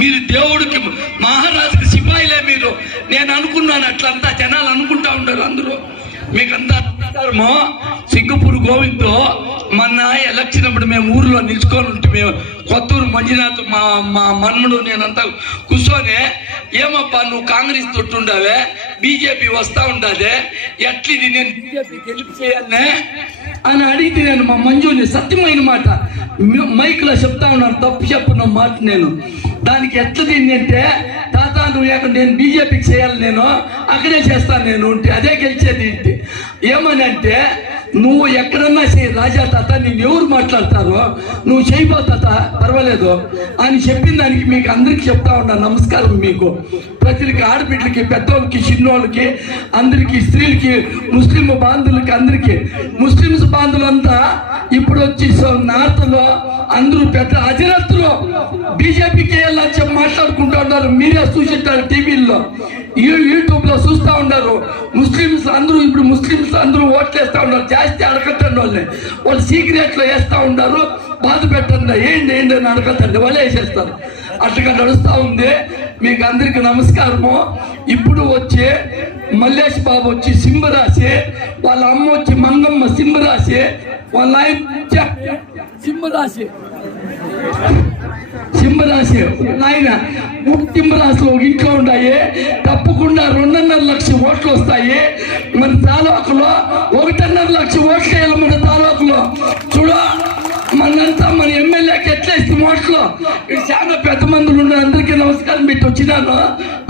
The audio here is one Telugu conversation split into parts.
మీరు దేవుడికి మహారాజుకి సిపాయిలే మీరు. నేను అనుకున్నాను అట్లంతా జనాలు అనుకుంటా ఉంటారు అందరూ. మీకంతా నమస్కారము. సింగపూర్ గోవింద్ మొన్న ఎలక్షన్ అప్పుడు మేము ఊర్లో నిలుచుకొని ఉంటే మేము కొత్తూరు మంజునాథ్ మా మన్మడు నేనంతా కూర్చొని, ఏమబ్బా నువ్వు కాంగ్రెస్ తొట్టుండావే, బీజేపీ వస్తా ఉండాదే, ఎట్లిది నేను బీజేపీ గెలుపు చేయాలనే అని అడిగితే నేను మా మంజుని సత్యమైన మాట మైక్లో చెప్తా ఉన్నాను, తప్పు చెప్పిన మాట నేను. దానికి ఎట్లా దీన్ని అంటే, తాత నువ్వు నేను బీజేపీకి చేయాలి, నేను అక్కడే చేస్తాను నేను ఉంటే అదే గెలిచేది ఇంటి. ఏమని అంటే, నువ్వు ఎక్కడన్నా చేయి రాజా తాత, నేను ఎవరు మాట్లాడతారో నువ్వు చేయిపో తాత పర్వాలేదు అని చెప్పిన దానికి మీకు అందరికి చెప్తా ఉన్నాను. నమస్కారం మీకు ప్రజలకి, ఆడబిడ్డలకి, పెద్దోళ్ళకి, చిన్నోళ్ళకి, అందరికి, స్త్రీలకి, ముస్లిం బాంధువులకి, అందరికి. ముస్లిమ్స్ బాంధువులంతా ఇప్పుడు వచ్చి నార్త్ లో అందరూ పెద్ద అజరత్తులో బీజేపీకి వెళ్ళని చెప్పి మాట్లాడుకుంటూ ఉన్నారు. మీరే చూసింటారు టీవీల్లో, యూట్యూబ్ లో చూస్తూ ఉన్నారు. ముస్లిమ్స్ అందరూ ఓట్లేస్తా ఉన్నారు. జాస్తి అడగట్టండి వాళ్ళని, వాళ్ళు సీక్రెట్ లో వేస్తా ఉన్నారు. బాధ పెట్టండి, ఏంటి అని అడగట్టండి, వాళ్ళే వేసేస్తారు. అట్లా నడుస్తూ ఉంది. మీకు అందరికి నమస్కారము. ఇప్పుడు వచ్చి మల్లేష్ బాబు వచ్చి సింహరాశి, వాళ్ళ అమ్మ వచ్చి మంగమ్మ సింహరాశి, వాళ్ళ ఆయన సింహరాశి నాయన సింహరాశిలో ఇంట్లో ఉన్నాయి. తప్పకుండా 2.5 లక్షల ఓట్లు వస్తాయి మన తాలూకులో. 1.5 లక్షల ఓట్లు వేయాలి మన తాలూకులో. చూడ మనంతా మన ఎమ్మెల్యేకి ఎట్లా ఇస్తాం ఓట్లు. ఇక్కడ చాలా పెద్ద మందులు ఉన్నారు. అందరికీ నమస్కారం పెట్టి వచ్చినాను.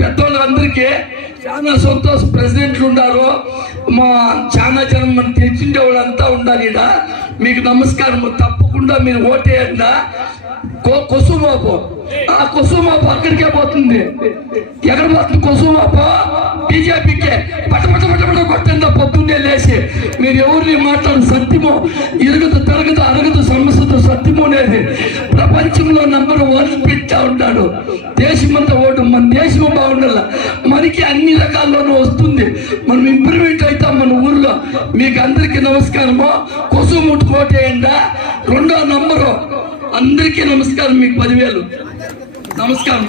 పెద్దోళ్ళు అందరికీ చాలా సంతోషం. ప్రెసిడెంట్లు ఉన్నారు, మా చాలా జనం మనం తెచ్చిండే వాళ్ళంతా ఉండాలి ఇక్కడ. మీకు నమస్కారం. తప్పకుండా మీరు ఓటేయండి. కొసుమాపు, ఆ కొసుమాపు అక్కడికే పోతుంది. ఎక్కడ పోతుంది కొసుమాపు? బీజేపీకే. పట కొట్టండి పొద్దున్నే లేచి. మీరు ఎవరిని మాట్లాడు, సత్యము తరగదు అరగదు సమస్యతో సత్యము అనేది ప్రపంచంలో నంబర్ 1 పెట్టా ఉంటాడు. దేశమంతా ఓటు, మన దేశం బాగుండాల. మనకి అన్ని రకాల్లోనూ వస్తుంది. మనం ఇంప్రూవ్మెంట్ అవుతాం మన ఊర్లో. మీకు అందరికీ నమస్కారము. కొసుముట్టు కోటేయండి. 2వ నంబరు. అందరికీ నమస్కారం. మీకు 10,000 నమస్కారం.